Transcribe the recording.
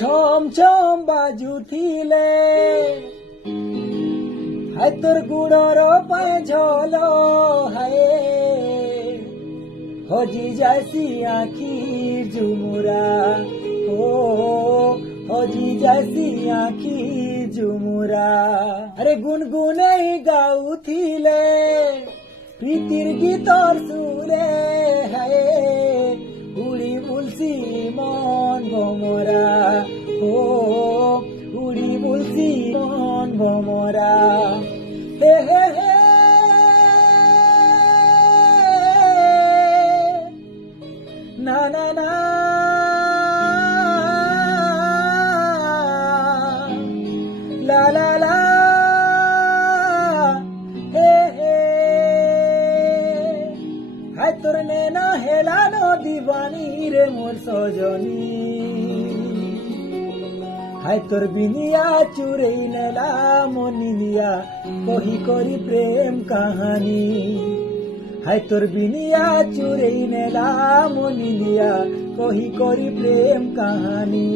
ছম ছম বাজুথিলে হায় তোর গুড়র পায়ে ঝল হায় হজি যাইছি আখির ঝুমুরা ও হজি যাইছি আখির ঝুমুরা আরে গুনগুনে গাউথিলে প্রীতির গীতর সুরে হায় উড়ি বুলছি মন ভমরা ও উড়ি বুলছি মন ভমরা হে হে হে না না না লা লা লা হে হে হায় তোর নেনা হেলানো দিবানি রে মোর সজনী হায় তোর বিনিয়া চুরেই নেলা মনিলিয়া কহি করি প্রেম কাহানি হায় তোর বিনিয়া চুরেই নেলা মনিলিয়া কহি করি প্রেম কাহানি